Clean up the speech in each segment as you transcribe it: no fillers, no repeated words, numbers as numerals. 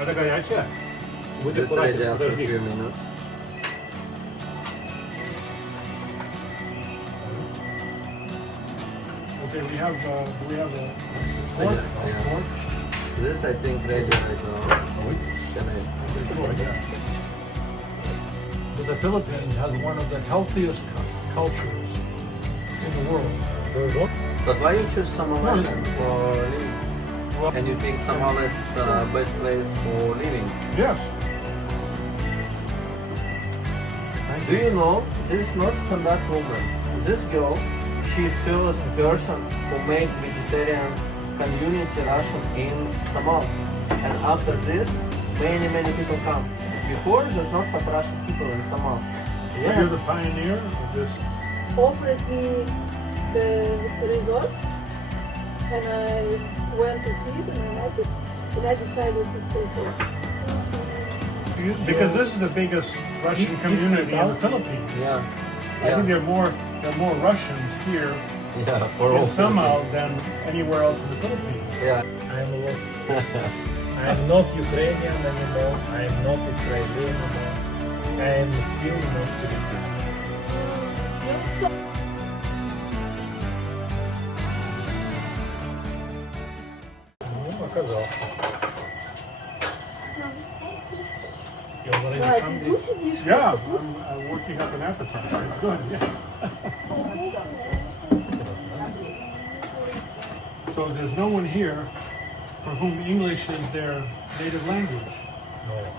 Это горячее? Будь Just ready аккуратен, after a подожди. few minutes. Okay, we have, do we have a Yeah, fork? yeah. Fork? This I think ready right now. Can I? But the Philippines has one of the healthiest cultures in the world. But why you choose Samal No, Island for living? And you think Samal is the best place for living? Yes. Do you know, this is not standard woman. This girl, she is first person who made vegetarian community Russian in Samal. And after this, many people come. Before, there's not some Russian people in Samal. You're the pioneer of this. Offered me the resort, and I went to see it, and I liked it, and I decided to stay here. Because this is the biggest Russian community in the Philippines. Yeah. I think there are more Russians here Yeah, for in Samal than anywhere else in the Philippines. Yeah. I'm lost. I'm not Ukrainian anymore. I'm not Israeli anymore. I'm still not Filipino. Ну, оказался. You already Да, ты hungry? тут сидишь? Yeah, I'm working up an appetite. It's good. Yeah. So there's no one here for whom English is their native language.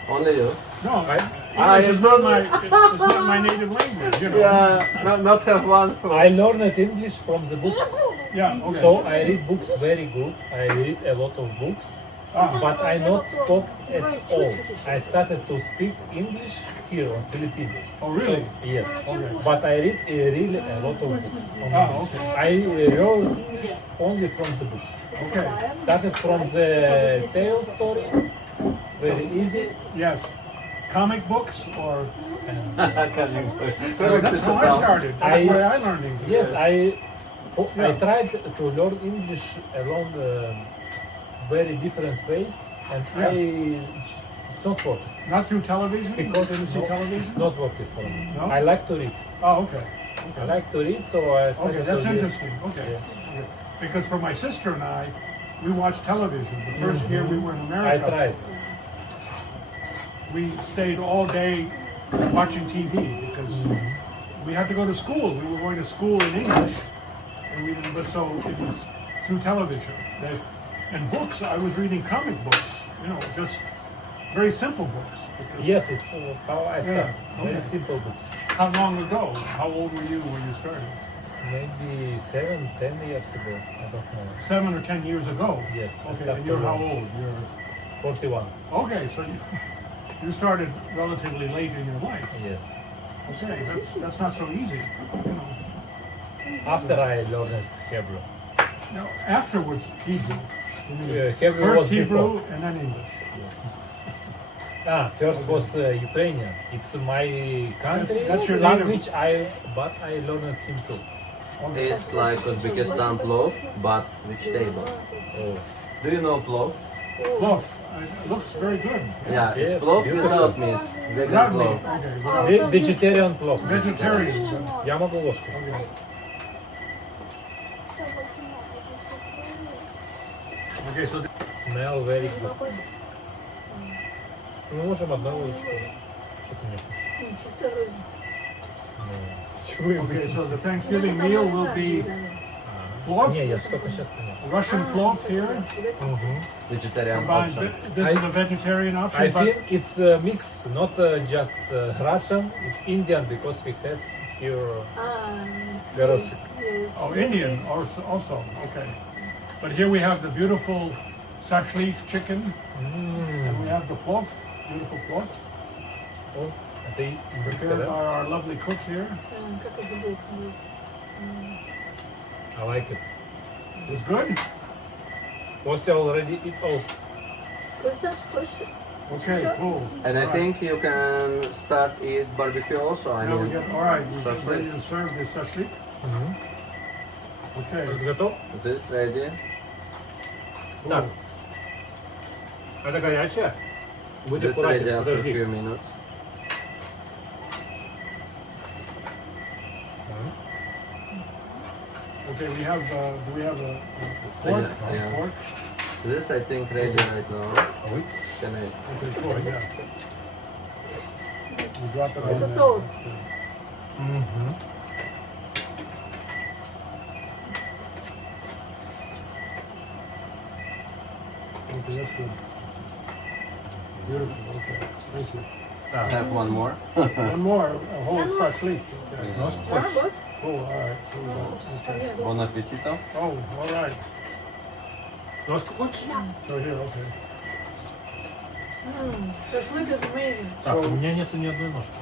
Only you? No, I- English is not my native language. You know. Yeah, not have one for... I learned English from the books. Yeah. Okay. So I read books very good. I read a lot of books. But I not stop at all. I started to speak English here on Philippines. Oh, really? Yes. Okay. But I read really a lot of books on Ah, English. okay. I wrote only from the books. Okay. Started from the tale story, very easy. Yes. Comic books or Well, that's how I started. That's I- where I learned English. Yes, I tried to learn English along very different ways, and it's not working. Not through television. Because Didn't see television. it's not working for me. No? I like to read. Oh, okay. I like to read, so I started Okay, that's to read. interesting. Okay. Yes. Okay. Because for my sister and I, we watched television. The first year we were in I America, tried. we stayed all day watching TV because we had to go to school. We were going to school in English, and we didn't. But so it was through television. And books, I was reading comic books. You know, just very simple books. because- Yes, it's how I start. Yeah, Very okay. simple books. How long ago? How old were you when you started? Maybe 7-10 years ago. I don't know. 7 or 10 years ago. Yes. I Okay, started and you're how to learn. old? You're 41. okay. So you started relatively late in your life. Yes. Okay, that's not so easy. You know. After I learned Hebrew. Now, afterwards, Hebrew. Hebrew was First Hebrew before. and then English. First was Ukrainian. It's my country That's your native- language. But I learned him too. Okay. It's like Uzbekistan plov, but vegetable. Oh. Do you know plov? Look, it looks very good. Yeah, Yes, it's plov beautiful. without meat. Vegan Without meat. plov. Okay, without Vegetarian плов. vegetarian. Я могу ложку. Okay. Okay, so Smell very good. Мы можем одну ложку. Что ты мне хочешь? Чисто вроде. Чего я okay, so буду? the Thanksgiving meal will be plov, Не, я только сейчас понял. Russian plov here. Vegetarian Combined. option. This is a vegetarian option, I but think it's a mix, not just Russian, it's Indian because we have here горошек. Yes. oh, Indian also. Okay, but here we have the beautiful shashlik chicken, and we have the plov, beautiful plov. О, это индийское, Prepared да? by our lovely cook here. Как это будет? I like it. It's good. Kostya already eat all. Костя, хочешь? Okay, cool. And I All right. think you can start eat barbecue also. I Now we mean, get, all right, we get Shashlik. ready to serve the shashlik. Okay. Ты готов? this ready. Cool. Это горячее? Будь Just ready аккуратен, after a подожди. few minutes. Okay, we have, do we have a fork? Yeah, yeah. A fork? This I think ready right now. Ой. Can I? Okay, fork, yeah. We drop it on The there. sauce. Мгм. Okay, that's good. Beautiful, okay, thank you. Так, Have one more? One more, a whole sashlik. Okay. ну Yeah, хочешь? but Oh, all right, so we got, okay. Bon appetito. Oh, all right, Ножку хочешь? so here, okay. Шашлык is amazing. Так, у меня нету ни одной ножки.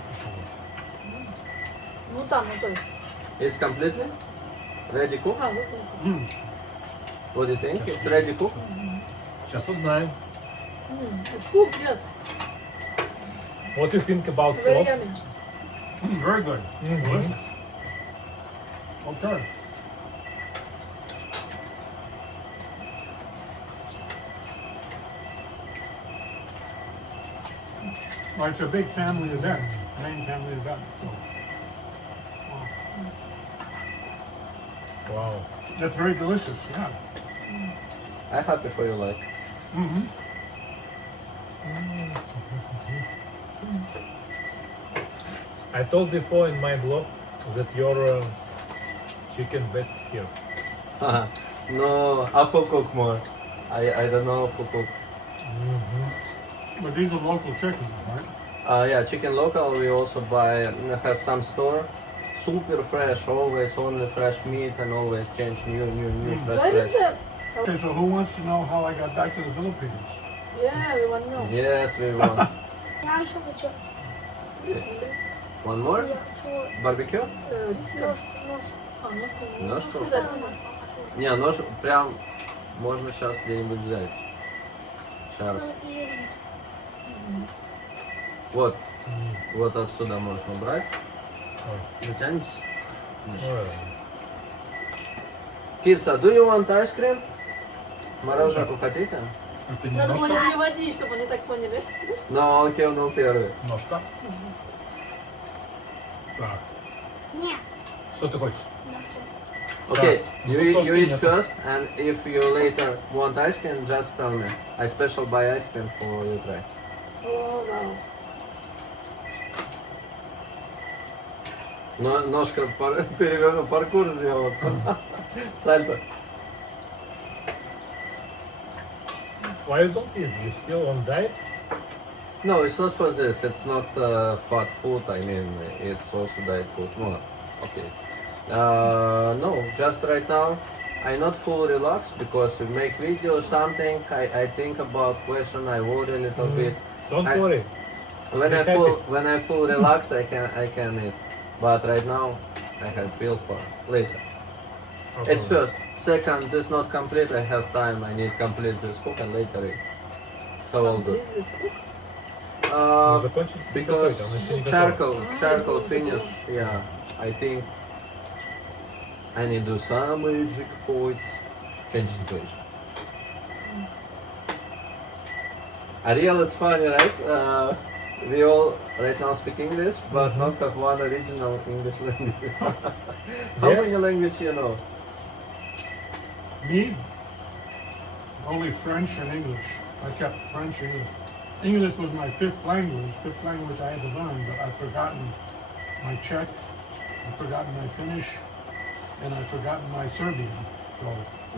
Ну там, ну то есть. It's completely ready cooked. А, вот это. Mm. What do you think? It's ready cooked? Сейчас узнаем. It's cooked, yes. What do you think about Very plov? yummy. Very good. Delicious. Okay. Well, it's a big family event, main family event. So Вау. that's very delicious. Yeah. I'm happy for you, like. Mm-hmm. I told before in my blog that your chicken best here. No, I will cook more. I don't know who cook. But these are local chickens, right? Yeah, chicken local. We also buy. Have some store. Super fresh, always only fresh meat, and always change new fresh. Where is that? Okay, so who wants to know how I got back to the Philippines? Yeah, we want to know. Yes, we want. Я еще хочу. One more Я хочу barbecue? Риска. Нож что? Да, Не, нож прям можно сейчас где-нибудь взять. Сейчас. Вот. Вот отсюда можно брать. Натянешь? Кирса, do you want ice cream? Мороженку хотите? Это не Надо было ножка? переводить, чтобы они так поняли. Но он кивнул первый. Ножка? Так. Нет. Что ты хочешь? Okay, Да. you Ну, eat нет. first, and if you later want ice cream, just tell me. I special buy ice cream for you try. О, вау. Но ножка перевернул, паркур сделал. Сальто. Why you don't eat? You still on diet? No, it's not for this. It's not fat food. I mean, it's also diet food. No, okay. No, just right now, I not full relaxed because we make video or something. I think about question. I worry a little bit. Don't I- worry. When Be when I full relax, I can eat. But right now, I have feel for later. It's first. Second, this not complete. I have time. I need complete this cook and later eat. So all good. This is cooked. Ну, закончить Because готовить, он еще не готов. charcoal finish. Yeah, I think I need to do some 𝗔𝗡𝗘𝗦𝗓. Ariel, it's funny, right? We all right now speak English, but not have one original English language. How Yes. many languages you know? Me? Only French and English. I kept French and English. English was my fifth language I had to learn, but I've forgotten my Czech, I've forgotten my Finnish, and I've forgotten my Serbian. So,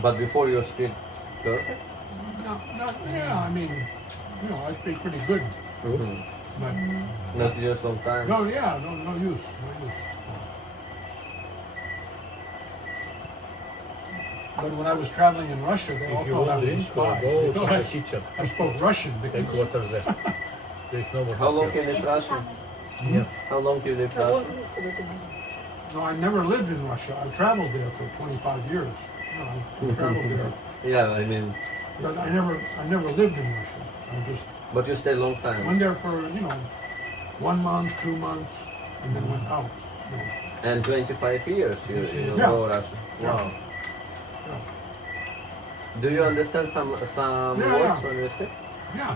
But before you speak perfect? yeah, I mean, you know, I speak pretty good, but Not just some time. no use. But when I was traveling in Russia, they If you also want have drink, this spy. go They to thought the kitchen. I spoke Russian Take because water there. There is no water How long here. you live Russia? Нет. How long you live А вон Russia? русского это надо. no, I never lived in Russia. I traveled there for 25 years. No, I traveled there, Yeah, I mean, but I never lived in Russia. I just but you stay long time. went there for 1 month, 2 months, and then went out. You know. And 25 years you Yeah. know Russian. Yeah. Wow. Yeah. Do you understand some Yeah, words yeah. when you speak? Yeah.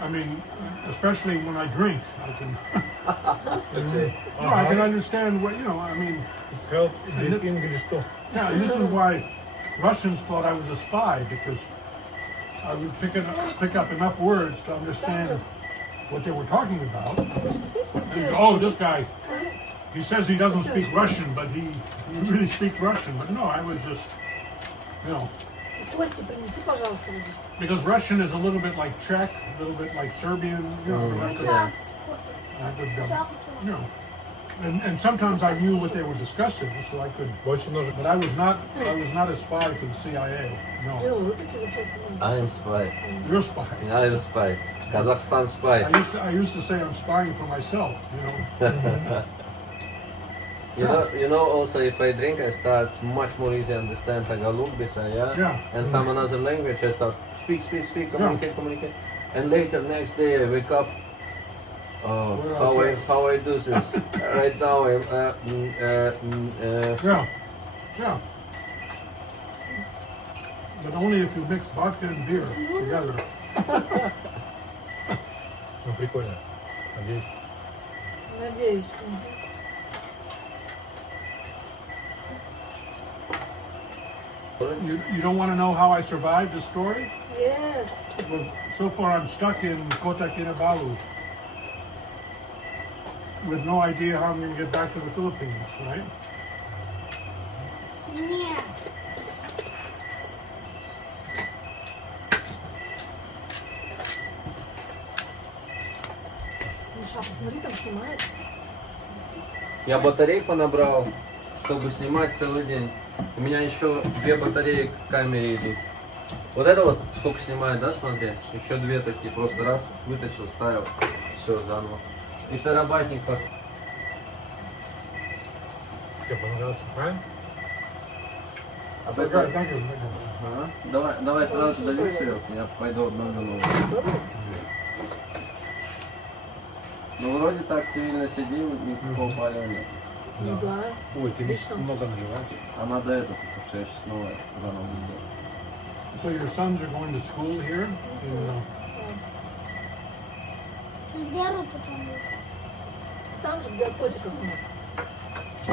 I mean, especially when I drink, I can. Okay. No, I can understand what I mean. It's help with English too. Yeah, and this is why Russians thought I was a spy, because I would pick up enough words to understand what they were talking about. And, oh, this guy, he says he doesn't speak Russian, but he really speaks Russian. But no, I was just, Кости принеси, пожалуйста, воды. because Russian is a little bit like Czech, a little bit like Serbian, Yeah. I could, and sometimes I knew what they were discussing, so I could. Больше нужно. But I was not a spy for the CIA. No, Ну, выпейте запчасти. I am spy. you're a spy. I am spy. Kazakhstan spy. I used to say I'm spying for myself. You know, also if I drink, I start much more easy understand Tagalog, Bisaya, Yeah. and some another language. I start speak, communicate. And later next day I wake up. Oh, how I do this? Right now I'm. Yeah. But only if you mix vodka and beer together. Ну, прикольно. Надеюсь. Надеюсь. You don't want to know how I survived the story? Yes. Well, so far I'm stuck in 𝗦𝗧𝗕𝗦𝗧 with no idea how I'm going to get back to the Philippines, right? Нет. Миша, посмотри, там снимает. Я батарейку набрал, чтобы снимать целый день. У меня еще 2 батареи к камере идут. Вот это вот сколько снимает, да, смотри? Еще 2 такие, просто раз, вытащил, ставил, все, заново. И терабайтник поставил. Тебе понравилось, правильно? Thank you. Ага. Давай сразу долью, Серег, я пойду одного нового. Ну вроде так цивильно сидим, никакого палева нет. Да. Ой, ты Отлично. много наливаешь. А надо это, потому что я сейчас снова заново буду делать. So your sons are going to school here? Беру потом. Там же, где котиков нет.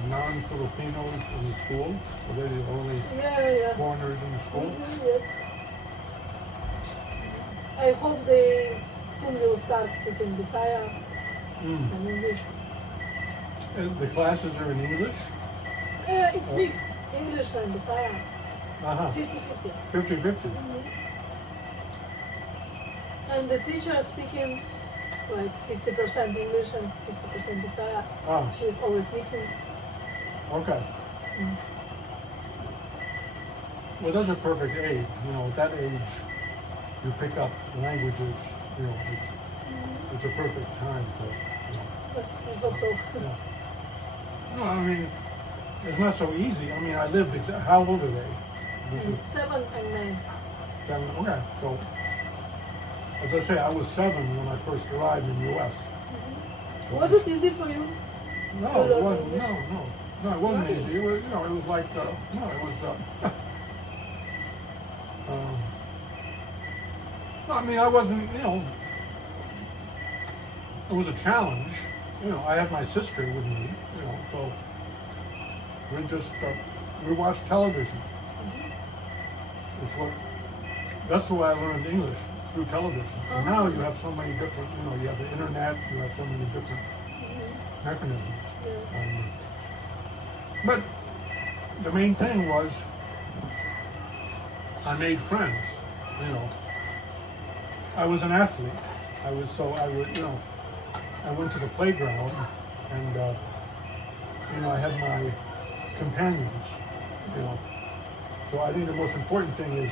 Non-Filipinos in the school? So they're the only Yeah. foreigners in the school? Yes. I hope they soon will start speaking Bisaya and English. And the classes are in English? It's mixed. English and Bisaya. Uh-huh. 50-50. 50-50. And the teacher speaking like 50% English and 50% Bisaya. Ah, She's always mixing. okay. Well, that's a perfect age. At that age, you pick up languages. It's a perfect time to. I hope so. No, I mean, it's not so easy. I mean, I lived. How old are they? This is 7 and 9. 7. Okay, so as I say, I was 7 when I first arrived in the U.S. Was it easy for you? No, it wasn't. No, it wasn't easy. It was, it was like, no, it was. No, I mean, I wasn't. It was a challenge. I had my sister with me. So we watched television. That's the way I learned English, through television. And now you have so many different. You have the internet. You have so many different mechanisms. But the main thing was I made friends. I was an athlete. I went to the playground and I had my companions. So I think the most important thing is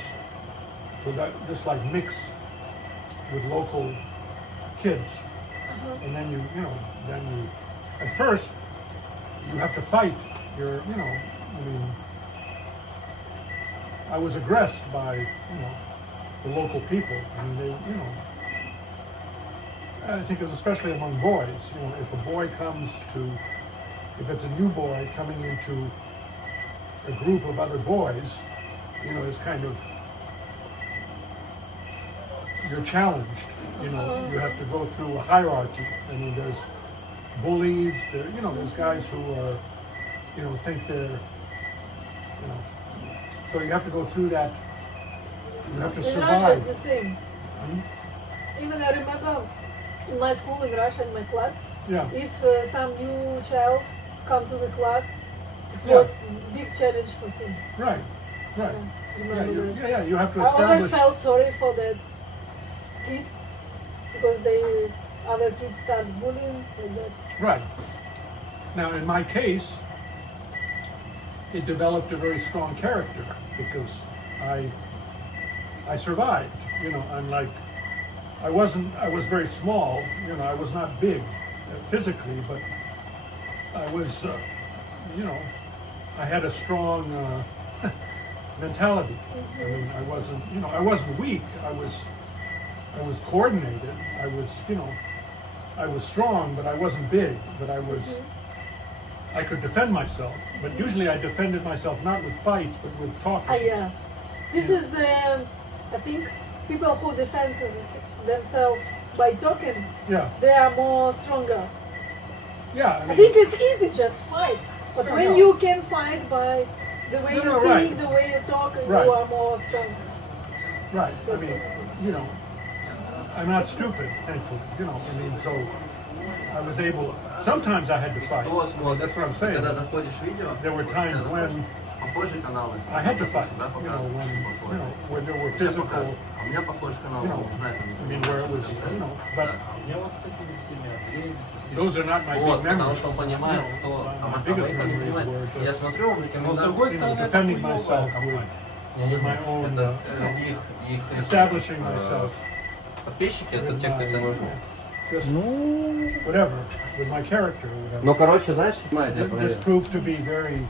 to just like mix with local kids, and then at first you have to fight. I was aggressed by the local people. I mean, I think it's especially among boys. If a boy if it's a new boy coming into a group of other boys, it's kind of, you're challenged. you know, you have to go through a hierarchy. I mean, there's bullies, there's guys who are, think they're, so you have to go through that. You have to In Russia, survive. it's the same. Even I remember in my school in Russia, in my class, Yeah. if some new child come to the class, it Yeah. was big challenge for him. Right. Right. Remember that? You have to I always establish. felt sorry for that kid because other kids start bullying like that. Right. Now, in my case, it developed a very strong character because I survived. I was very small. I was not big physically, but I was, I had a strong mentality. I mean, I wasn't weak. I was coordinated. I was strong, but I wasn't big. But I could defend myself. But usually I defended myself not with fights, but with talking. Yeah. This is, I think, people who defend themselves by talking, Yeah. they are more stronger. Yeah. I think it's easy just fight, but No, when no. you can fight by the way you think, right. the way you talk, Right. you are more strong. Right. I mean, I'm not stupid, thankfully. So I was able. Sometimes I had to fight. That's what I'm saying. There were times when I had to fight. When there were physical. I mean, where it was, but those are not my big memories. My biggest memories were just, defending myself with my own, establishing myself. Just whatever, with my character or whatever. Ну, короче, знаешь, This proved to be very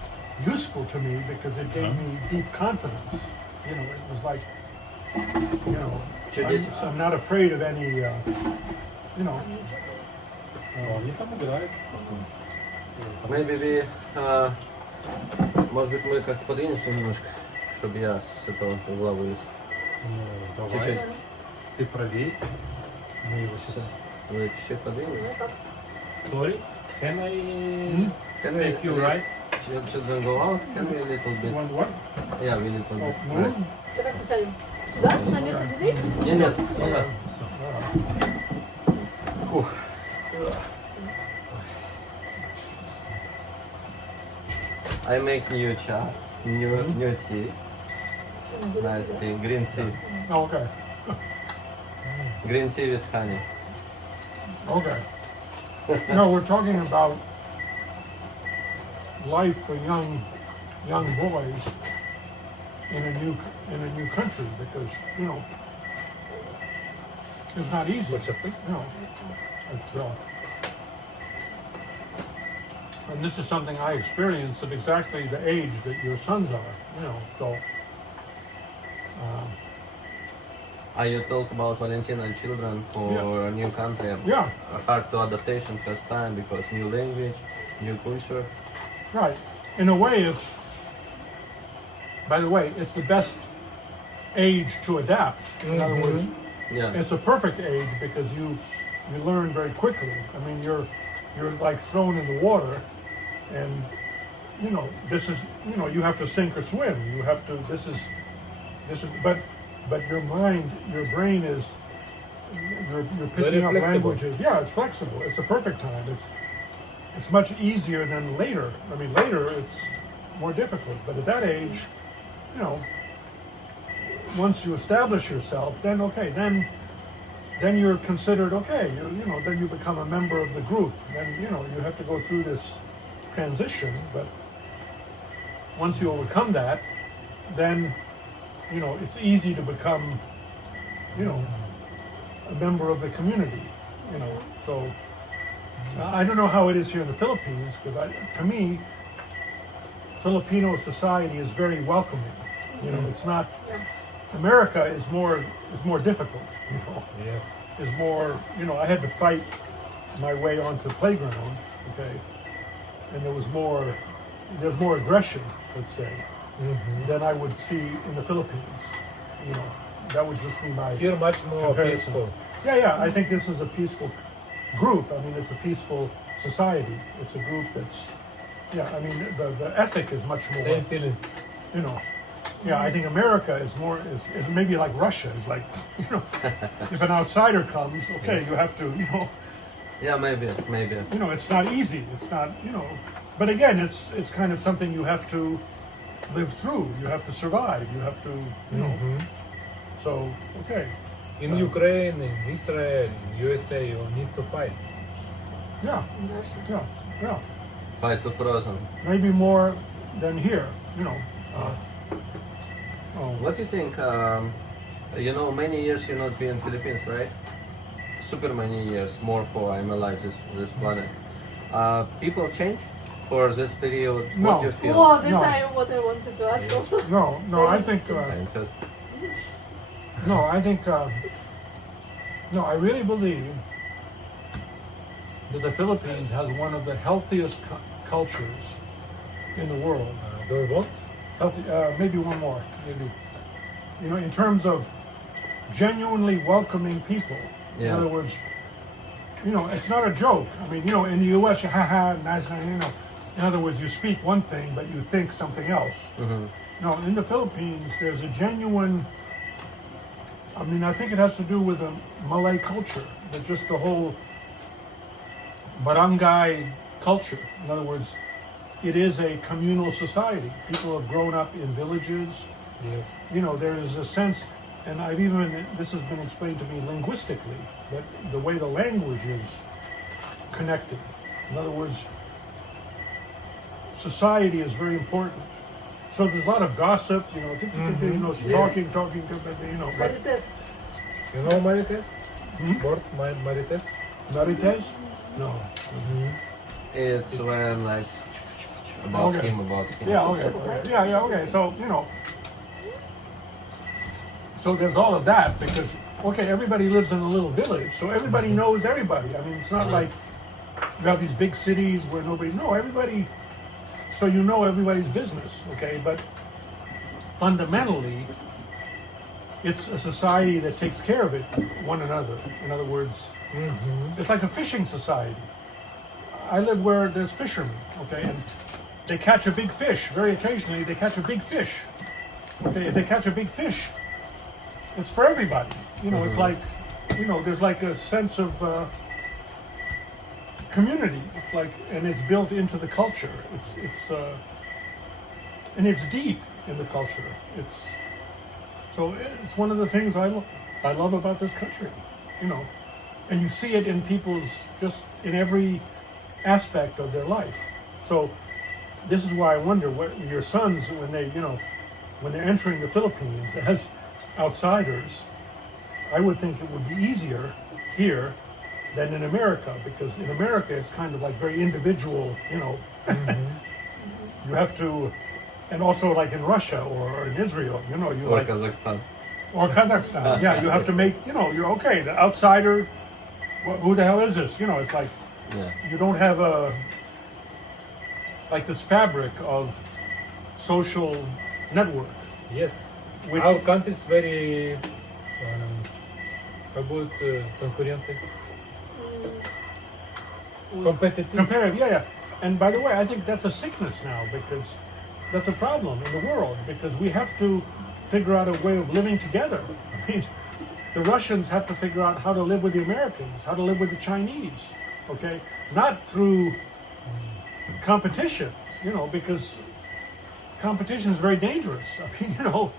useful to me because it gave me deep confidence. It was like, I'm not afraid of any, Maybe we, может быть, мы как-то подвинемся немножко, чтобы я с этого угла вылез. Давай. Ты правей. Мы его сейчас. Вы чуть-чуть подвинемся. Sorry. Can I take you right? Children go out, can we a little bit? what? Yeah, we little bit. Move? Ты как писали? Сюда? На место детей? Нет, назад. Фух. I make new cha, new tea. Nice tea, green tea. Oh, okay. Green tea with honey. Okay. No, we're talking about life for young boys in a new country because it's not easy. And this is something I experienced at exactly the age that your sons are. So. You talk about Valentina and children for a new country. Yeah. Hard to adaptation first time because new language, new culture. Right. In a way, by the way, it's the best age to adapt. In other words, it's a perfect age because you learn very quickly. I mean, you're like thrown in the water, and this is you have to sink or swim. You have to. This is. But your mind, your brain is. You're picking up languages. Yeah, it's flexible. It's a perfect time. It's much easier than later. I mean, later it's more difficult. But at that age, once you establish yourself, then okay, then you're considered okay. Then you become a member of the group. Then you have to go through this transition. But once you overcome that, then it's easy to become a member of the community. So. I don't know how it is here in the Philippines, because to me, Filipino society is very welcoming. It's not. America is more difficult. Yes. Is more. I had to fight my way onto the playground. Okay, and there's more aggression, let's say, than I would see in the Philippines. That would just be my. You're much more comparison. peaceful. Yeah. I think this is a peaceful group. I mean, it's a peaceful society. It's a group that's, yeah. I mean, the ethic is much more. Same feeling. You know. Yeah, I think America is more is maybe like Russia. Is like, you know, if an outsider comes, okay, you have to, you know. Yeah, maybe. You know, it's not easy. It's not, you know. But again, it's kind of something you have to live through. You have to survive. You have to, you know. So, okay. In Ukraine, in Israel, in USA, you need to fight. Yeah. In Russia. Yeah. Fight to frozen. Maybe more than here, you know. What do you think? You know, many years you not be in Philippines, right? Super many years, more for I'm alive this planet. People change for this period. No. What do you feel? Oh, this No. I what I wanted to ask also. No, I think, I'm just no, I really believe that the Philippines has one of the healthiest cultures in the world. Do you want? Healthy, maybe one more, maybe. You know, in terms of genuinely welcoming people. In Yeah. other words, you know, it's not a joke. I mean, you know, in the U.S., nice, you know. In other words, you speak one thing, but you think something else. No, in the Philippines, there's a genuine, I mean, I think it has to do with the Malay culture, that just the whole barangay culture. In other words, it is a communal society. People have grown up in villages. Yes. You know, there is a sense, and I've even, this has been explained to me linguistically, that the way the language is connected. In other words, society is very important. So there's a lot of gossip, you know, you know, talking, you know. But Marites. You know Marites? Hmm? Word Marites? Marites? No. it's when like about Okay. him. Yeah, okay. Okay. So, you know, so there's all of that because, okay, everybody lives in a little village, so everybody knows everybody. I mean, it's not like you have these big cities where nobody, no, everybody, so you know everybody's business, okay? But fundamentally, it's a society that takes care of it, one another. In other words, it's like a fishing society. I live where there's fishermen, okay, and they catch a big fish. Very occasionally, they catch a big fish. Okay, if they catch a big fish, it's for everybody. You know, it's like, you know, there's like a sense of community. It's like, and it's built into the culture. And it's deep in the culture. It's one of the things I love about this country. You know, and you see it in people's, just in every aspect of their life. So this is why I wonder what your sons, when they, you know, when they're entering the Philippines as outsiders, I would think it would be easier here than in America, because in America it's kind of like very individual, you know. You have to, and also like in Russia or in Israel, you know, you Or like, Kazakhstan. or Kazakhstan, yeah, you have to make, you know, you're okay, the outsider, who the hell is this? You know, it's like, Yeah. you don't have like this fabric of social network. Yes. Which- Our country is very concurrente. Competitive. Comparative, yeah. And by the way, I think that's a sickness now, because that's a problem in the world, because we have to figure out a way of living together. I mean, the Russians have to figure out how to live with the Americans, how to live with the Chinese, okay? Not through competition, you know, because competition is very dangerous. I mean, you know,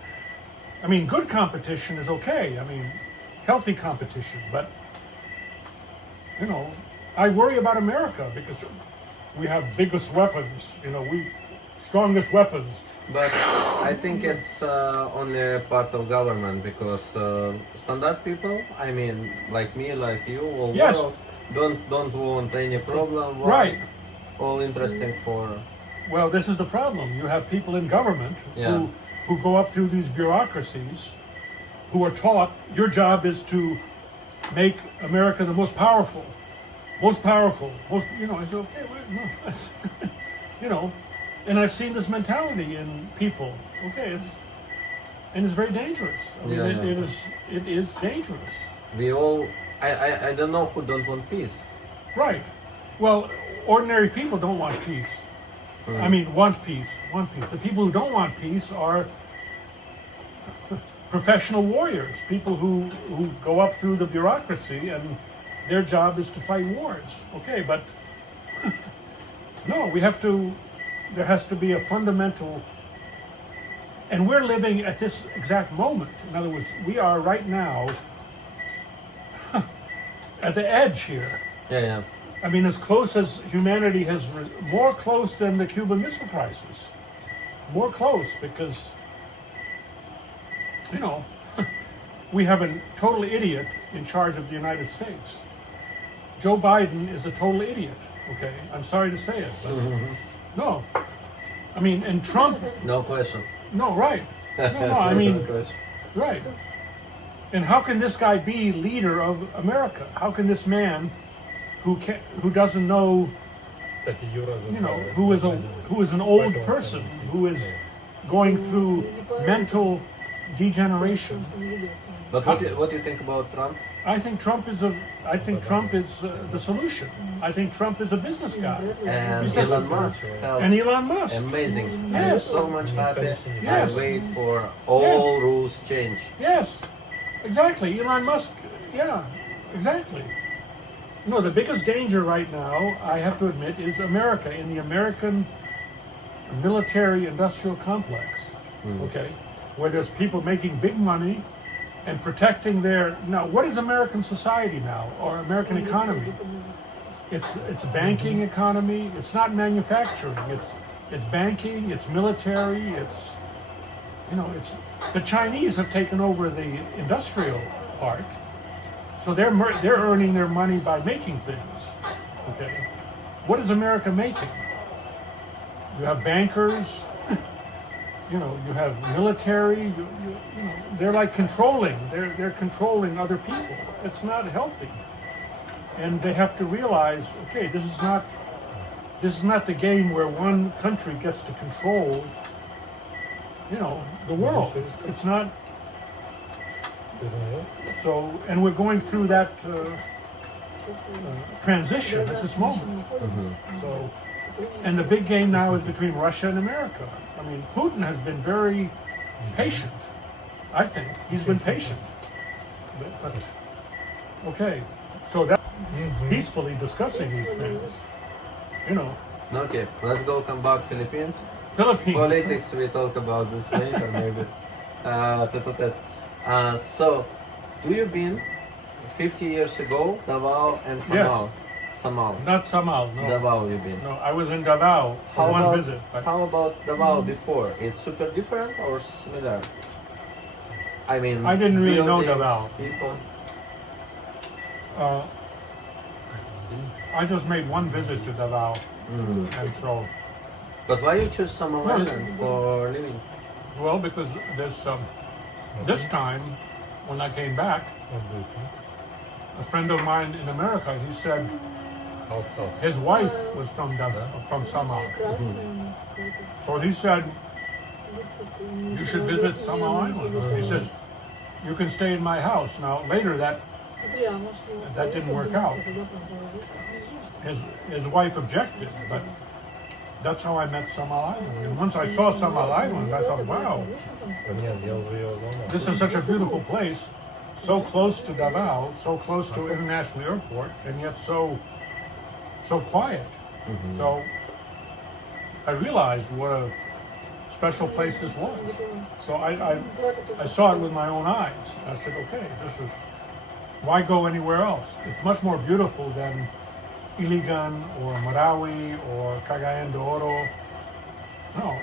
good competition is okay. I mean, healthy competition, but, you know, I worry about America because we have biggest weapons, you know, strongest weapons. But I think it's only a part of government, because standard people, I mean, like me, like you, all Yes. world, don't want any problem. Right. All interesting for. Well, this is the problem. You have people in government Yeah. who go up through these bureaucracies, who are taught your job is to make America the most powerful, most, you know, I say, okay, wait, no, you know, and I've seen this mentality in people. Okay, it's very dangerous. I mean, Yeah. it is dangerous. We all, I don't know who don't want peace. Right. Well, ordinary people don't want peace. I mean, want peace. The people who don't want peace are professional warriors, people who go up through the bureaucracy and their job is to fight wars. Okay, but no, there has to be a fundamental, and we're living at this exact moment. In other words, we are right now at the edge here. Yeah. I mean, as close as humanity has, more close than the Cuban Missile Crisis. More close because, you know, we have a total idiot in charge of the United States. Joe Biden is a total idiot, okay? I'm sorry to say it, but no. I mean, and Trump... No question. No, right. No, I mean, No question. right. And how can this guy be leader of America? How can this man who doesn't know, you know, who is an old person, who is going through mental degeneration? But what do you think about Trump? I think Trump is the solution. I think Trump is a business guy. And He's Elon just- Musk. And Elon Musk. Amazing. I'm Yes. so much happy. Yes. I wait for all rules change. Yes, exactly. Elon Musk. Yeah, exactly. No, the biggest danger right now, I have to admit, is America, in the American military-industrial complex. Okay, where there's people making big money and protecting their. Now, what is American society now, or American economy? It's a banking economy. It's not manufacturing. It's banking. It's military. It's, you know, it's the Chinese have taken over the industrial part. So they're earning their money by making things. Okay, what is America making? You have bankers. You know, you have military. You know, they're like controlling. They're controlling other people. It's not healthy. And they have to realize, okay, this is not the game where one country gets to control, you know, the world. It's not. So, and we're going through that transition at this moment. So, and the big game now is between Russia and America. I mean, Putin has been very patient. I think he's been patient. But okay, so that peacefully discussing these things, you know. Okay, let's come back Philippines. Philippines. Politics, we talk about this later maybe. So, do you been 50 years ago, Davao and Samal? Yes. Samal. Not Samal, no. Davao you been. No, I was in Davao for one visit. But How about Davao before? It's super different or similar? I mean, I didn't really know buildings, Davao. people. I just made one visit to Davao, and so, But why you choose Samal Well, Island for living? well, because this time, when I came back, a friend of mine in America, he said his wife was from Samal. So he said, you should visit Samal Island. He says, you can stay in my house. Now, later that didn't work out. His wife objected, but that's how I met Samal Island. And once I saw Samal Island, I thought, wow, this is such a beautiful place, so close to Davao, so close to International Airport, and yet so quiet. So I realized what a special place this was. So I saw it with my own eyes. I said, okay, why go anywhere else? It's much more beautiful than Iligan or Marawi or Cagayan de Oro. No,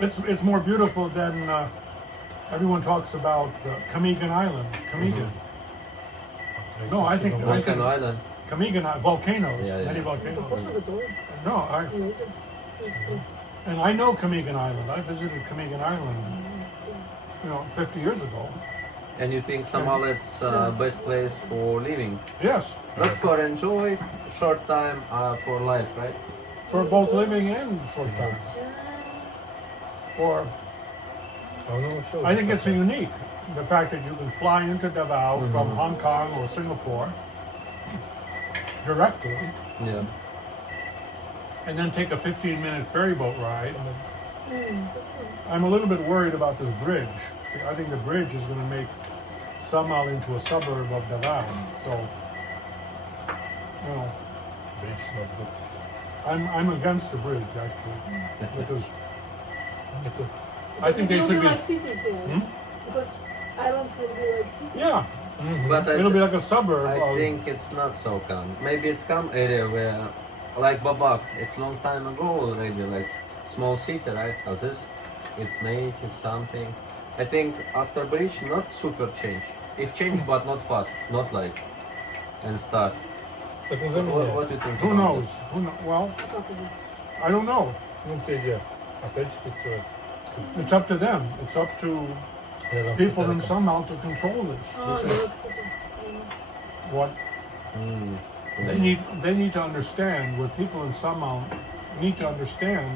it's more beautiful than everyone talks about Amigan Island. Amigan. No, I think Volcano Island. Amigan volcanoes, Yeah. many volcanoes. No, and I know Amigan Island. I visited Amigan Island, 50 years ago. And you think Samal is best place for living? Yes, Not for enjoy, short time, for life, right? for both living and short time. I think it's unique. the fact that you can fly into Davao from Hong Kong or Singapore directly, Yeah. and then take a 15-minute ferry boat ride. I'm a little bit worried about this bridge. See, I think the bridge is going to make Samal into a suburb of Davao. So, you know, Bridge not good. I'm against the bridge actually, because Me too. I think they it will should be be. like city here. Because islands will be like city. Yeah, But it'll be like a suburb. I of, think it's not so calm. Maybe it's calm area where, like Babak, it's long time ago already, like small city, right? So this, it's native something. I think after bridge, not super change. If change, but not fast, not like, and start. Так назовем What do you think? Who about knows? this? Who know? Well, I don't know. Ну, все идея. Опять же, строят. It's up to them. It's up to people in Samal to control this. Oh, This is да, кстати. what they need to understand. What people in Samal need to understand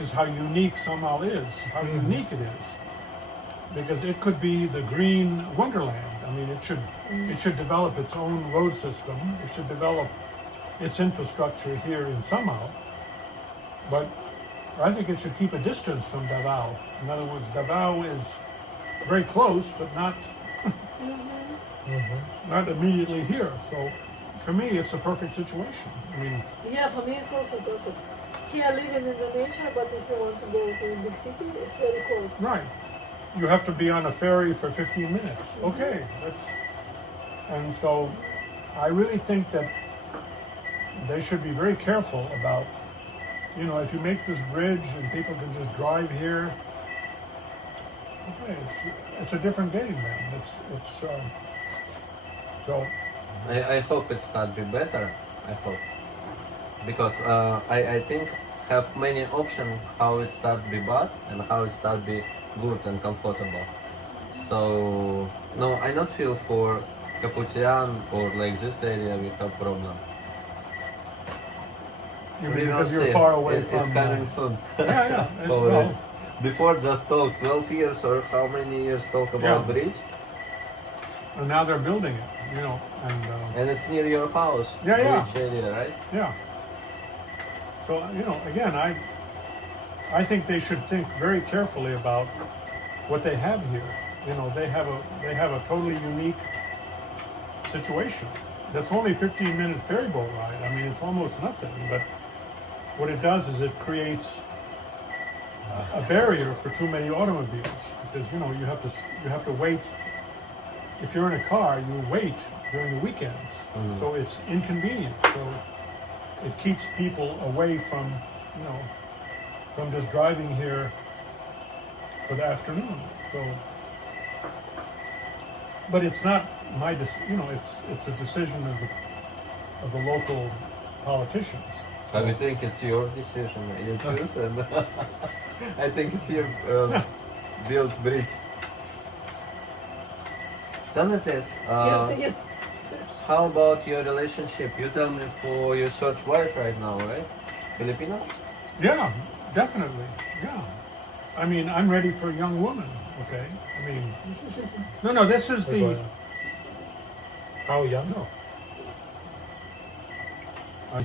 is how unique Samal is. How unique it is, because it could be the green wonderland. I mean, it should develop its own road system. It should develop its infrastructure here in Samal. But I think it should keep a distance from Davao. In other words, Davao is very close, but not not immediately here. So, for me, it's a perfect situation. I mean, Yeah, for me it's also perfect. Here living in the nature, but if you want to go to a big city, it's very close. right. You have to be on a ferry for 15 minutes. Okay, and so I really think that they should be very careful about, you know, if you make this bridge and people can just drive here, okay, it's a different game then. So I hope it start be better. I hope, because I think have many options how it start be bad and how it start be good and comfortable. So no, I not feel for 𝗦𝗕𝗘𝗦𝗦 or like this area we have problem. you We will because you're see. far away It's from. coming soon. Yeah. Already. Before just talk 12 years or how many years talk about Yeah. bridge, And now they're building it, you know, and it's near your house. Yeah, yeah. Bridge area, right? yeah. So, you know, again, I think they should think very carefully about what they have here. You know, they have a totally unique situation. That's only 15-minute ferry boat ride. I mean, it's almost nothing, but what it does is it creates a barrier for too many automobiles, because, you know, you have to wait. If you're in a car, you wait during the weekends. So it's inconvenient. So it keeps people away from, you know, from just driving here for the afternoon. So, but it's not my, you know, it's a decision of the local politicians. I would think it's your decision. You choose, and I think it's your built bridge. Tonetess, Yes. how about your relationship? You tell me for your search wife right now, right? Filipino? Yeah, definitely. Yeah. I mean, I'm ready for a young woman. Okay. I mean, no. This is the. How young? No.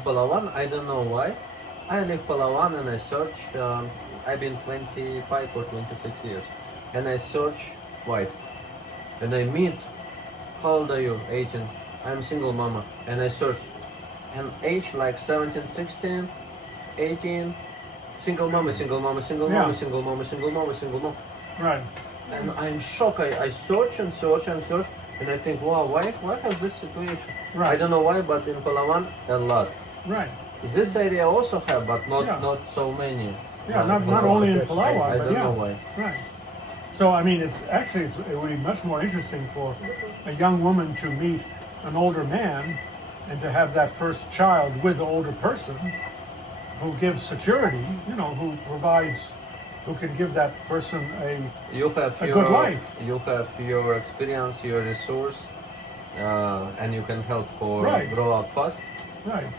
Palawan, I don't know why. I live Palawan and I search, I've been 25 or 26 years. And I search wife. And I meet, how old are you? 18. I'm single mama. And I search. And age like 17, 16, 18. Single mama, single mama, single mama, Yeah. single mama, single mama, single mama. Right. And I'm shocked. I search and search and search. And I think, wow, why has this situation? I Right. don't know why, but in Palawan, a lot. Right. This area also have, but not Yeah. not so many. Yeah. Not only in Palawan, I but don't yeah. know why. Right. So I mean, it would be much more interesting for a young woman to meet an older man and to have that first child with the older person who gives security. You know, who can give that person You have A your good life. You have your experience, your resource, and you can help for Right. grow up fast. right.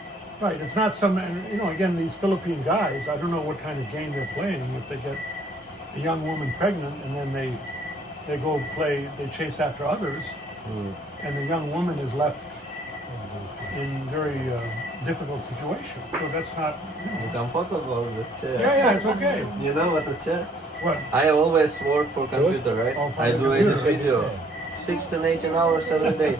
Right. It's not some. You know, again, these Philippine guys. I don't know what kind of game they're playing if they get a young woman pregnant and then they they go play, they chase after others, and the young woman is left in very difficult situation. So that's not, Uncomfortable with chair. yeah, it's okay. You know what a chair? What? I always work for computer, right? Oh, for I the do computer. edit video, 16, 18 hours every day.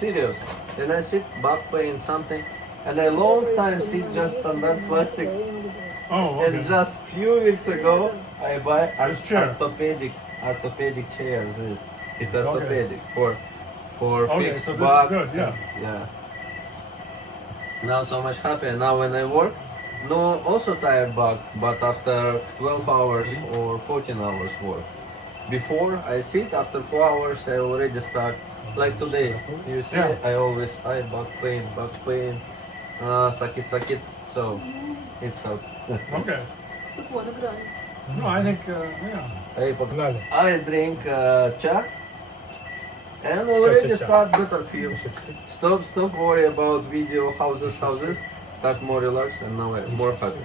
Serious. Then I sit back playing something, and a long time sit just on that plastic. Oh, And okay. just few weeks ago, I buy This chair. orthopedic chair. It's Okay. orthopedic for Okay, fixed so this back. is good, yeah. Yeah. Now so much happier. Now when I work, no, also tired back, but after 12 hours or 14 hours work. Before I sit, after 4 hours, I already start. Like today, you see, Yeah. I always tired, back pain, sakit. So it's help. Okay. No, I think, yeah. Pogledaj. I drink cha and already Cha. start better feel. Stop worry about video houses. Start more relaxed and now I'm more happy.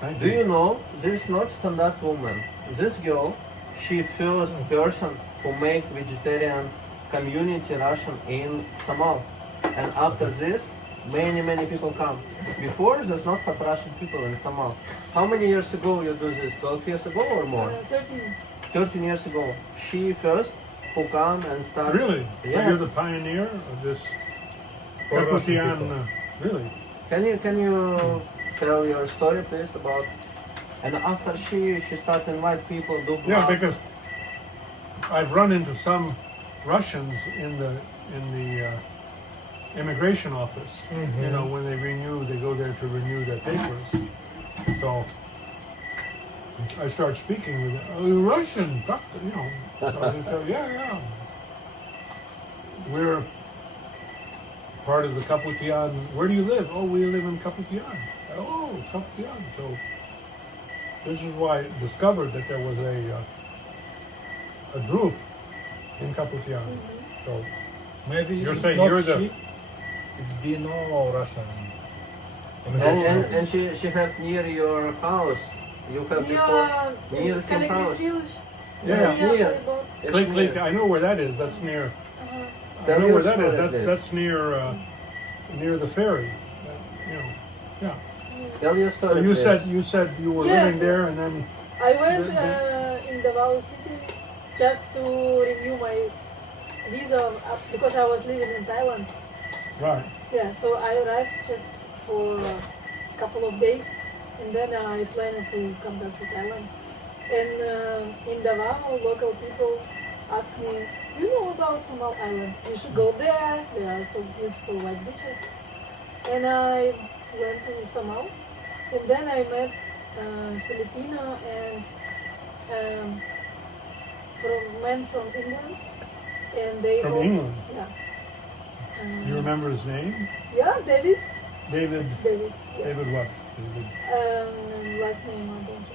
Thank Do you know this is not standard woman? This girl, she first person who make vegetarian community Russian in Samal. And after this, many people come. Before there's not hot Russian people in Samal. How many years ago you do this? 12 years ago or more? 13 years ago. She first who come and start. Really? So Yes. you're the pioneer of this For Russian Ekaterina, people. really? Can you tell your story please about? And after she started invite people do. Yeah, blog. because I've run into some Russians in the immigration office. You know, when they go there to renew their papers. So I start speaking with them. Oh, you're Russian, you know. So they say, yeah. We're part of the 𝗦𝗕𝗙𝗕𝗬. Where do you live? Oh, we live in 𝗦𝗕𝗙𝗕𝗬. Oh, 𝗦𝗕𝗙𝗕𝗬. So this is why I discovered that there was a group in 𝗦𝗕𝗙𝗕𝗬. So Maybe You're it's saying not you're the- she, it's Dino Russian. And she have near your house. You have before near his house. Yeah. Near. It's Click. near. I know where that is. That's near. I Tell know your where that is. story, please. That's near the ferry. You know. Yeah. Tell your So story. you please. said you were Yes. living there, and then I went in Davao City just to renew my visa because I was living in Thailand. right. Yeah, so I arrived just for a couple of days and then I planned to come back to Thailand. And in Davao, local people asked me, you know about Samal Island? You should go there. There are so beautiful white beaches. And I went to Samal and then I met Valentina and men from England. And they From both, England? Yeah. You remember his name? Yeah, David. David. Yeah. David what? David. Last name I don't know.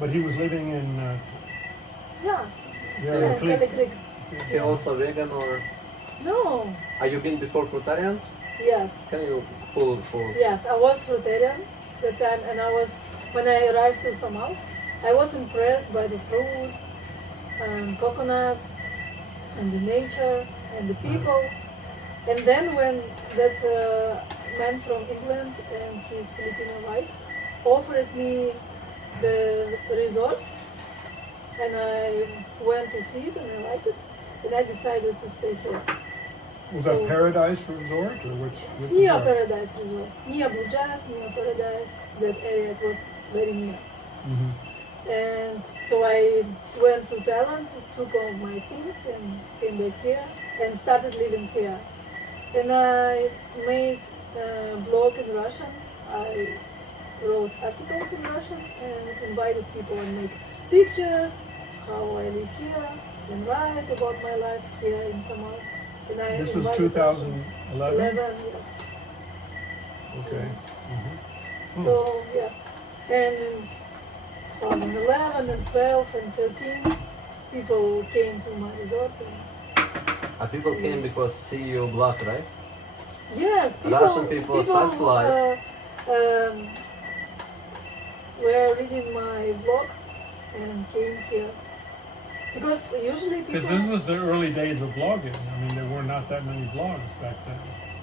But he was living in Yeah. there. Yeah, Click. Kelly Creek. He also vegan or No. are you been before fruitarians? Yes. Can you pull? Yes, I was fruitarian that time, and when I arrived to Samal, I was impressed by the fruits and coconuts and the nature and the people. And then when that man from England and his Filipino wife offered me the resort, and I went to see it and I liked it, and I decided to stay here. Was that Paradise Resort or which? Near resort? Paradise Resort, near 𝗔𝗡𝗔𝗡𝗬, near Paradise, that area, it was very near. Mhm. And so I went to Thailand, took all my things and came back here and started living here. And I made a blog in Russian. I wrote articles in Russian and invited people and make pictures, how I live here, and write about my life here in Samal. And I This was invited 2011? 11, yes. Okay. So, yeah. And in 2011 and 12 and 13, people came to my resort. People came because see you black, right? Yes, Russian people start fly. were reading my blog and came here. Because usually people... Because this was the early days of blogging. I mean, there were not that many blogs back then.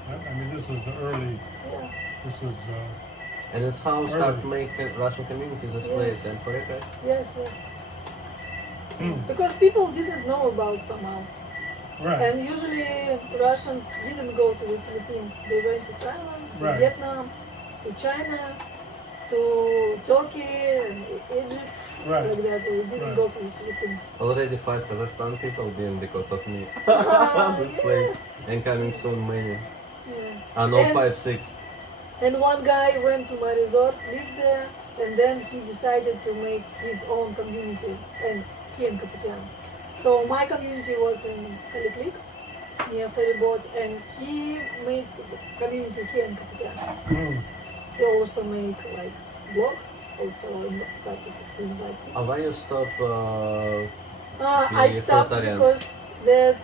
Right? I mean, this was the early, Yeah. this was, And it's how Early. start make Russian community this Yes. place and correct? Yes, yes. Hmm. Because people didn't know about Samal. right, And usually Russians didn't go to the Philippines. They went to Thailand, to Right. Vietnam, to China, to Turkey and Egypt. right. Like that. They didn't Right. go to the Philippines. Already 5 Kazakhstan people been because of me. Ah, This yes. place. And coming soon many. Yeah. No, And- 5, 6. And one guy went to my resort, lived there, and then he decided to make his own community and 𝗦𝗦𝗘𝗦𝗦. So my community was in Heliplik, near ferryboat, and he made community 𝗦𝗦𝗘𝗦𝗦. Hmm. He also make like blog, also started to invite me. Why you stop? I The stopped Hungarians. because that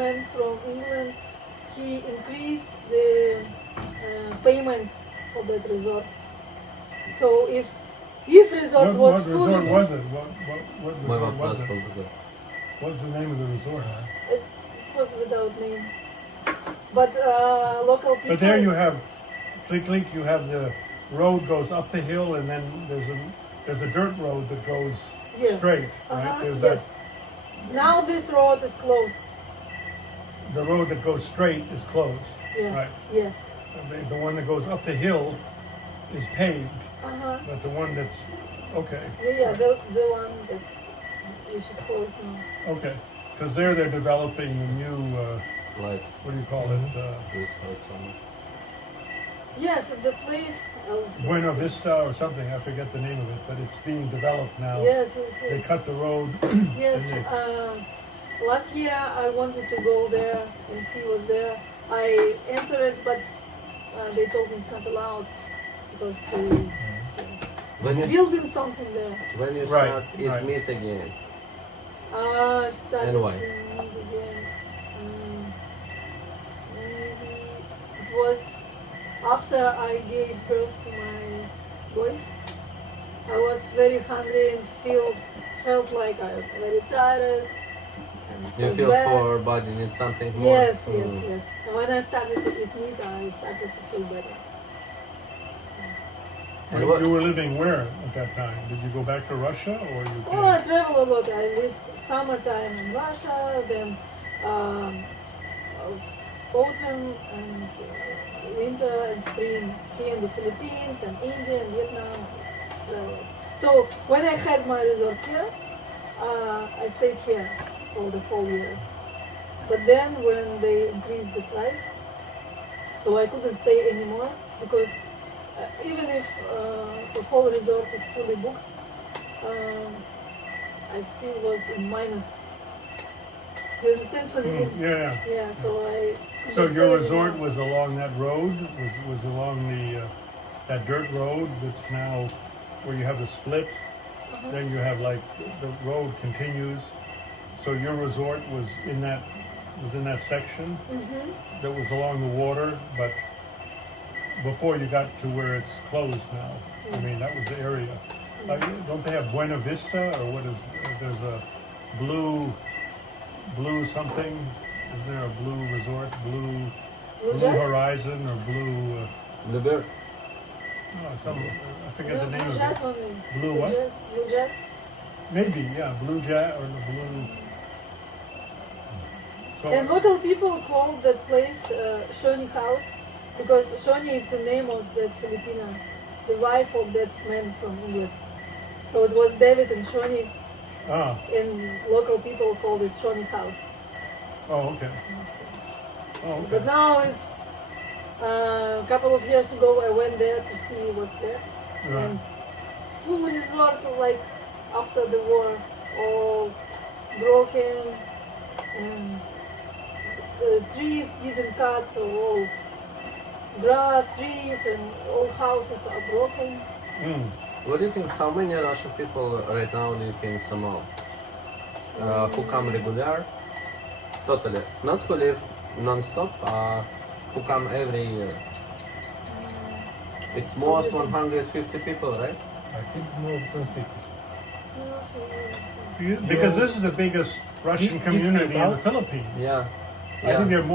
man from England, he increased the payment for that resort. So if resort was What fully, resort was it? What My resort was was it? What's the name of the resort? it was without name. But local people. But there you have, Click, you have the road goes up the hill, and then there's a dirt road that goes Yeah. straight, right? There's Yes. Now this road is closed. the road that goes straight is closed, Yeah. right? Yes. The one that goes up the hill is paved, Uh-huh. but the one that's, okay, Yeah, the one that which is closed now. okay. Because they're developing a new, Like what do you call it? this hurt so much. Yes, the place. Buena Vista or something, I forget the name of it, but it's being developed now. Yes, yes, They yes. cut the road. Yes, and they- last year I wanted to go there and he was there. I entered, but they told me it's not allowed because When they're you building something there. when you Right, start it right. meet again. Started And why? to meet again. Maybe it was after I gave birth to my boys. I was very hungry and felt like I was very tired. And You felt feel bad. for body needs something more. Yes, yes, Mm. yes. And when I started to eat meat, I started to feel better. And You what- you were living where at that time? Did you go back to Russia or you Oh, came? I travel a lot. I lived summertime in Russia, then autumn and winter and spring here in the Philippines and India and Vietnam. So when I had my resort here, I stayed here for the whole year. But then when they increased the price, so I couldn't stay anymore because even if the whole resort is fully booked, I still was in minus. You understand what I mean? Yeah. Yeah, so I. So couldn't your stay resort anymore. was along that road, was along that dirt road that's now where you have the split. Then you have like the road continues. So your resort was in that section that was along the water, but before you got to where it's closed now. I mean, that was the area. Don't they have Buena Vista or what is? There's a blue something. Isn't there a blue resort? Blue Jet? Horizon or blue? The bird. Some I forget the name Blue of Jet it. only. Blue what? Blue Jet. Maybe, yeah, Blue Jet or the Blue. So, And local people call that place 𝗧𝗛𝗕𝗏𝗏 house because 𝗧𝗛𝗕 is the name of that Filipina, the wife of that man from England. So it was David and 𝗧𝗛𝗕, and local people called it 𝗧𝗛𝗕 house. oh, okay. Oh, But okay. now it's a couple of years ago I went there to see what's there. Right. And full resort like after the war, all broken and trees didn't cut, so all grass, trees and all houses are broken. Mm. What do you think? How many Russian people right now live in Samal? Who come regular? Totally. Not who live non-stop, who come every year. It's most 150 people, right? I think more than 50. Because this is the biggest Russian community in the Philippines. Yeah. I think there are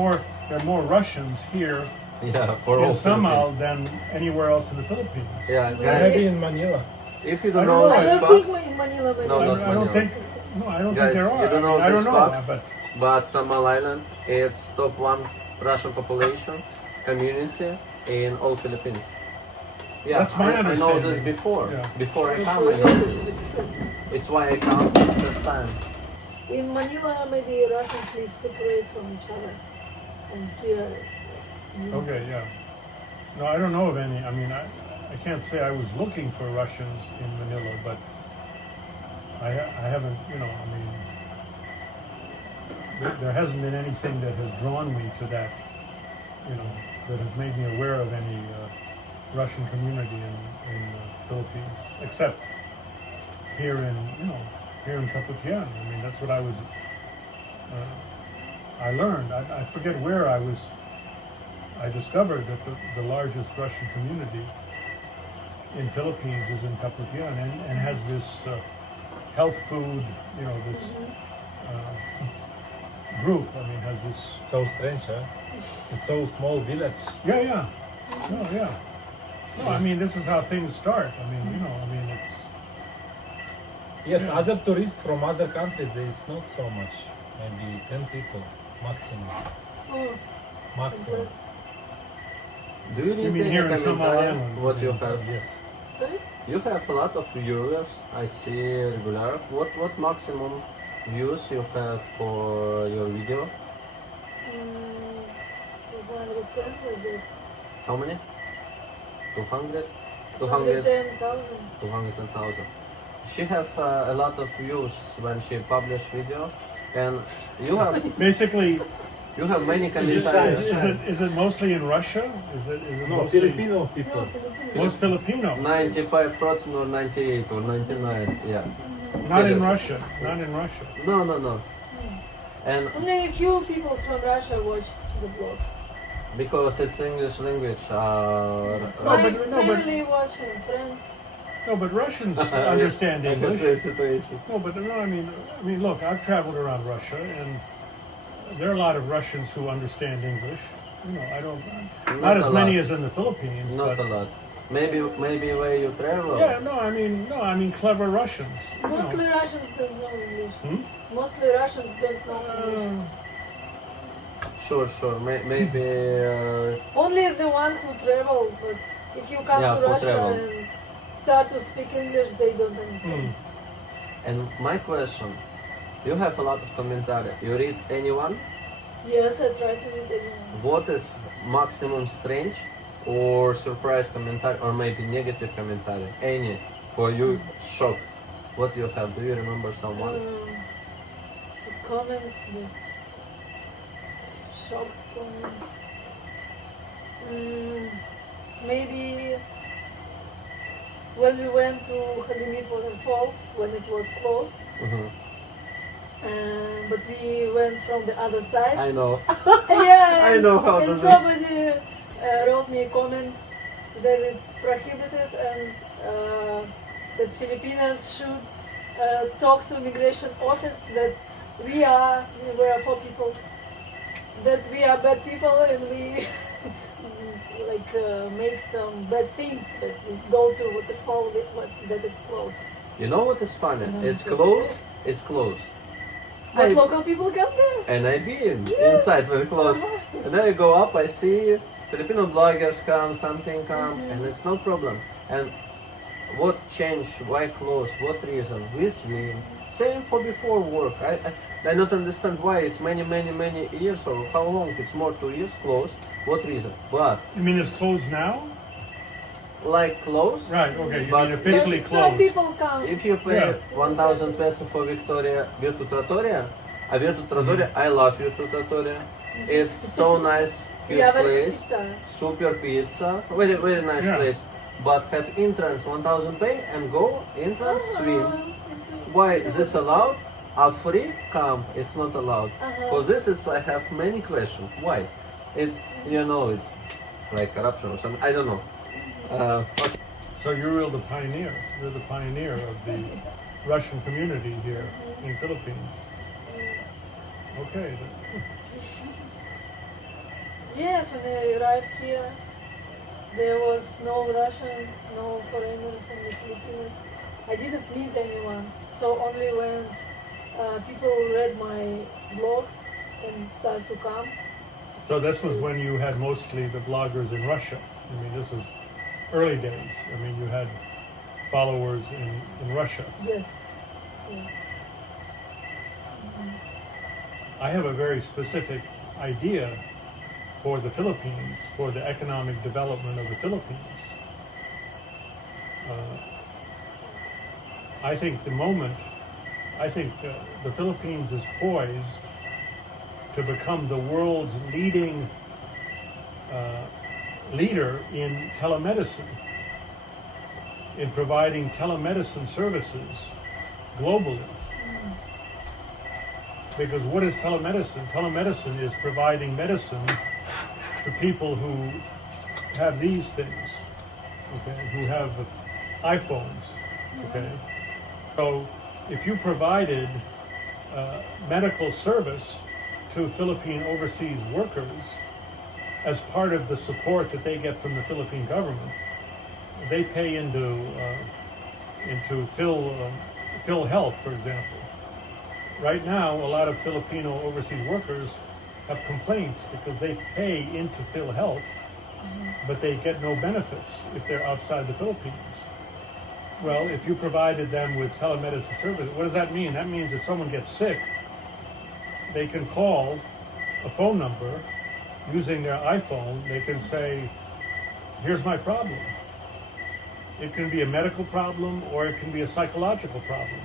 more Russians here Yeah, for in all Samal Philippines. than anywhere else in the Philippines. Yeah, guys, Maybe in Manila. if you I don't don't know know. I this don't think fact, in Manila, but No, I, not I don't Manila. think. No, I don't Guys, think there are. you don't know I don't this know, fact? but but Samal Island is top 1 Russian population community in all Philippines. Yeah, That's my I know understanding. this before. Yeah. Before I come, I know this. It's why I come first time. in Manila, maybe Russians live separate from each other. And here, okay, yeah. No, I don't know of any. I mean, I can't say I was looking for Russians in Manila, but I haven't. You know, I mean, there hasn't been anything that has drawn me to that. You know, that has made me aware of any Russian community in the Philippines, except here in 𝗪𝗚𝗕𝗬𝗪. I mean, that's what I was. I learned. I forget where I was. I discovered that the largest Russian community in Philippines is in 𝗪𝗚𝗕𝗬𝗪 and has this health food. You know, this group. I mean, has this. So strange, huh? It's so small village. Yeah. No, yeah. No, I mean, this is how things start. I mean, you know, I mean, it's. Yes, Yeah. other tourists from other countries, there is not so much. Maybe 10 people maximum. oh, Maximum. Do you You need mean any here in Samal commentary Island? what you have? Yes. sorry? You have a lot of viewers. I see regular. What maximum views you have for your video? 210 was it? How many? 200? 200? 210,000. 210,000. She have a lot of views when she publish video, and you have Basically, many is commentaries. it mostly in Russia? Is it No, mostly Filipino people. No, Filipino. most Filipino? 95% or 98 or 99. Yeah. Not in Yes. Russia. Not in Russia. No. And Only a few people from Russia watch the vlog. because it's English language, No, My but- no, but- family watch and friends. No, but Russians understand I can English. say situation. No, but no, I mean, look, I've traveled around Russia, and there are a lot of Russians who understand English. You know, I don't, not Not as a many lot. as in the Philippines, Not but a lot. Maybe where you travel. yeah, no, I mean clever Russians. You know. Mostly Russians don't know English. Hmm? Mostly Russians don't know English. Sure. Maybe. Only the one who travel, but if you come Yeah, to for Russia travel. and start to speak English, they don't understand. And my question, you have a lot of commentary. You read anyone? Yes, I try to read everyone. What is maximum strange or surprise commentary or maybe negative commentary? Any for you shock? What you have? Do you remember someone? The comments, the shock comments. Maybe when we went to 𝗪𝗚𝗕𝗬𝗪𝗕 waterfall when it was closed, Mhm. but we went from the other side. I know. Yeah, I know how and to do. somebody wrote me a comment that it's prohibited and that Filipinos should talk to immigration office that we are 4 people, that we are bad people and we make some bad things, that we go to waterfall that it's closed. You know what is funny? It's closed. It's closed. But I- local people come there. And I've been inside very close. And then I go up, I see Filipino bloggers come, something come, and it's no problem. And what changed? Why close? What reason? With me. Same for before work. I don't understand why it's many years or how long. It's more 2 years closed. What reason? But You mean it's closed now? like closed. Right. Okay. You But- mean officially But some closed? people come. If you pay Yeah. 1,000 pesos for Victoria Virtu Trattoria, I love Virtu Trattoria. It's so nice, cute Yeah, very good place, pizza. super pizza, very nice Yeah. place. But have entrance 1,000 pay and go entrance swim. Why is this allowed? A free come, it's not allowed. For this is I have many questions. Why? It's it's like corruption or something. I don't know. Okay. So you're the pioneer. You're the pioneer of the Russian community here in Philippines. Okay. Yes, when I arrived here, there was no Russian, no foreigners in the Philippines. I didn't meet anyone. So only when people read my blogs and started to come. So this was when you had mostly the bloggers in Russia. I mean, this was early days. I mean, you had followers in Russia. Yes. Yes. I have a very specific idea for the Philippines, for the economic development of the Philippines. I think the Philippines is poised to become the world's leading leader in telemedicine, in providing telemedicine services globally. Because what is telemedicine? Telemedicine is providing medicine to people who have these things, okay, who have iPhones, okay. So if you provided medical service to Philippine overseas workers as part of the support that they get from the Philippine government, they pay into PhilHealth, for example. Right now, a lot of Filipino overseas workers have complaints because they pay into PhilHealth, but they get no benefits if they're outside the Philippines. Well, if you provided them with telemedicine service, what does that mean? That means if someone gets sick, they can call a phone number using their iPhone. They can say, here's my problem. It can be a medical problem or it can be a psychological problem.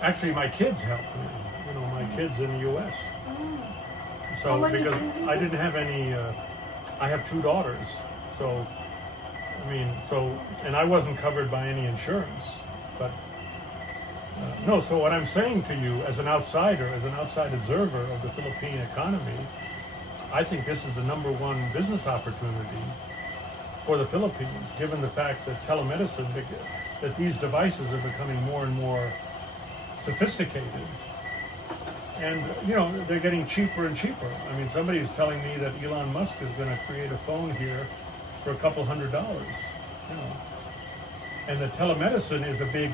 Actually, my kids helped me. You know, my kids in the U.S. So because I didn't have any, I have 2 daughters. So, I mean, and I wasn't covered by any insurance. But no, so what I'm saying to you as an outsider, as an outside observer of the Philippine economy, I think this is the #1 business opportunity for the Philippines, given the fact that telemedicine, that these devices are becoming more and more sophisticated. And, you know, they're getting cheaper and cheaper. I mean, somebody is telling me that Elon Musk is going to create a phone here for $200, you know. And the telemedicine is a big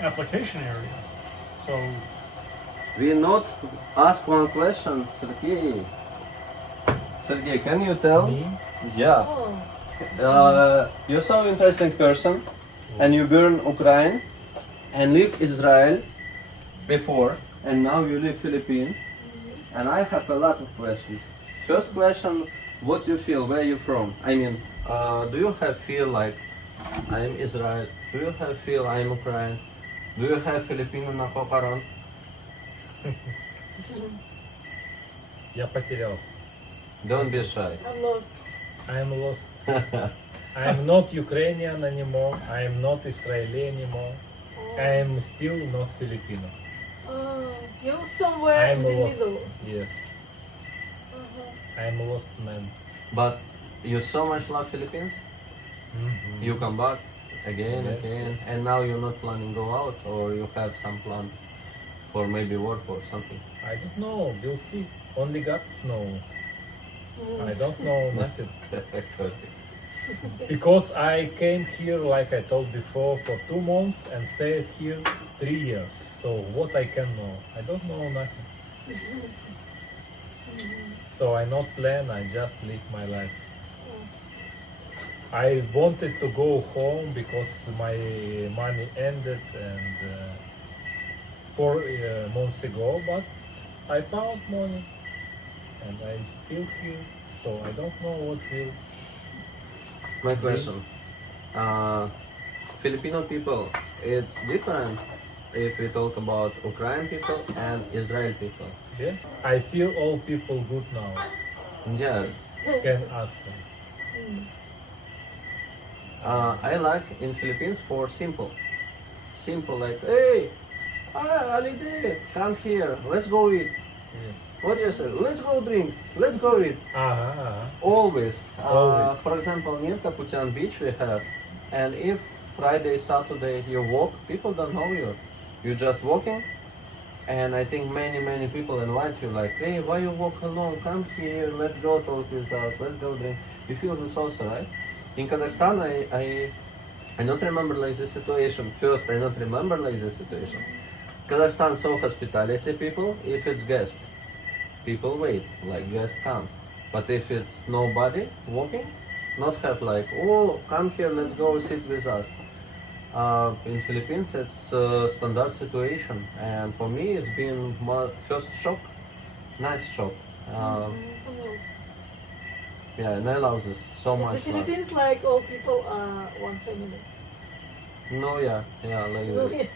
application area. So We not ask one question, Sergey. Sergey, can you tell? Me? Yeah. You're so interesting person, and you born Ukraine, and live Israel before, and now you live Philippines. And I have a lot of questions. First question, what you feel? Where you from? I mean, do you have feel like I'm Israel? Do you have feel I'm Ukraine? Do you have Filipino на похорон? Я потерялся. Don't be shy. I'm lost. I'm lost. I'm not Ukrainian anymore. I'm not Israeli anymore. I'm still not Filipino. You're somewhere I'm in the lost. middle. Yes, I'm lost man. But you so much love Philippines? You come back again, Yes. again, and now you're not planning to go out, or you have some plan for maybe work or something? I don't know. We'll see. Only God knows. I don't know nothing. Because I came here, like I told before, for 2 months and stayed here 3 years. So what I can know? I don't know nothing. So I not plan, I just live my life. I wanted to go home because my money ended and 4 months ago, but I found money and I'm still here. So I don't know what will. My question, Filipino people, it's different if we talk about Ukrainian people and Israel people. Yes, I feel all people good now. Yeah, Can ask them. I like in Philippines for simple like, hey, holiday, come here, let's go eat. What do you say? Let's go drink. Let's go eat. Always. Always. For example, near 𝗬𝗏𝗕𝗏 beach we have, and if Friday, Saturday you walk, people don't know you. You're just walking, and I think many people invite you like, hey, why you walk alone? Come here, let's go talk with us, let's go drink. You feel this also, right? In Kazakhstan, I not remember like this situation. First, I not remember like this situation. Kazakhstan so hospitality people, if it's guest, people wait, like guest come. But if it's nobody walking, not have like, oh, come here, let's go sit with us. In Philippines, it's a standard situation, and for me, it's been my first shock, nice shock. Yeah, and I love this so In the much. Philippines, like all people are one family. No, yeah, like this. Really?